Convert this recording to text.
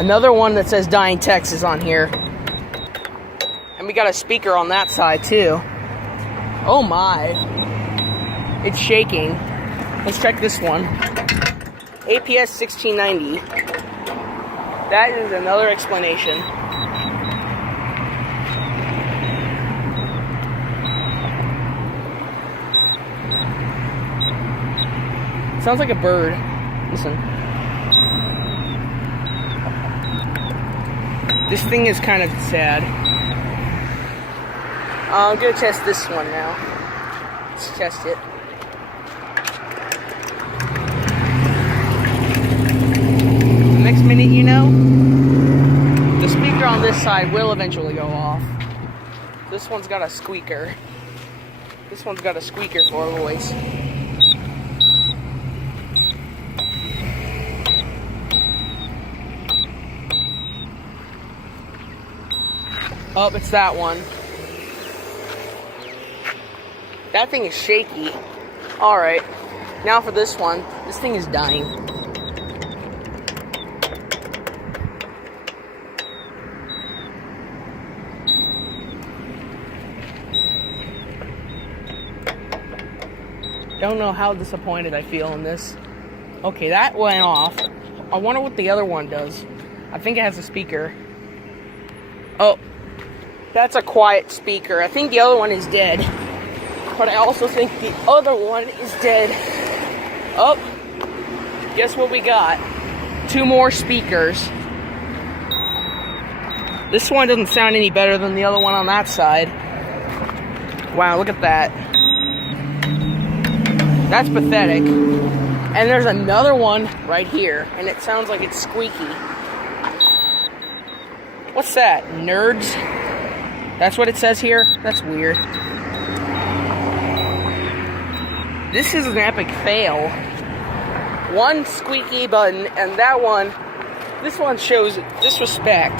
Another one that says Dying Texas on here. And we got a speaker on that side too. Oh my. It's shaking. Let's check this one. APS 1690. That is another explanation. Sounds like a bird. Listen. This thing is kind of sad. I'm gonna test this one now. Let's test it. The next minute, you know, the speaker on this side will eventually go off. This one's got a squeaker. This one's got a squeaker for a voice. Oh, it's that one. That thing is shaky. Alright, now for this one. This thing is dying. Don't know how disappointed I feel in this. Okay, that went off. I wonder what the other one does. I think it has a speaker. Oh, that's a quiet speaker. I think the other one is dead. But I also think the other one is dead. Oh, guess what we got? 2 more speakers. This one doesn't sound any better than the other one on that side. Wow, look at that. That's pathetic. And there's another one right here, and it sounds like it's squeaky. What's that? Nerds? That's what it says here? That's weird. This is an epic fail. One squeaky button, and that one, this one shows disrespect.